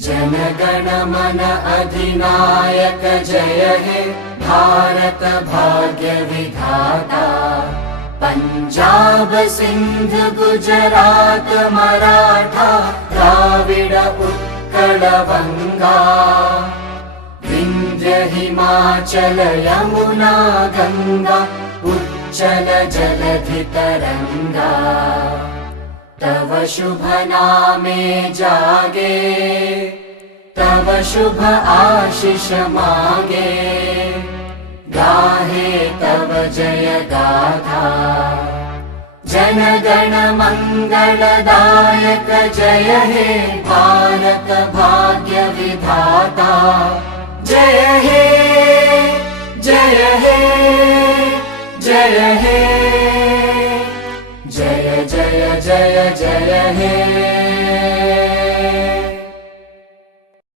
जनगण मन अधिनायक जय हे भारत भाग्य विधाता। पंजाब सिंध गुजरात मराठा द्राविड उत्कल बंगा। विंध्य हिमाचल यमुना गंगा उच्चल जलधि तरंगा। तव शुभ नामे जागे तव शुभ आशीष मागे। गाहे तव जय गाथा जनगण मंगलदायक जय हे भारत भाग्य विधाता। जय हे जय हे जय हे जय जय जय जय हे।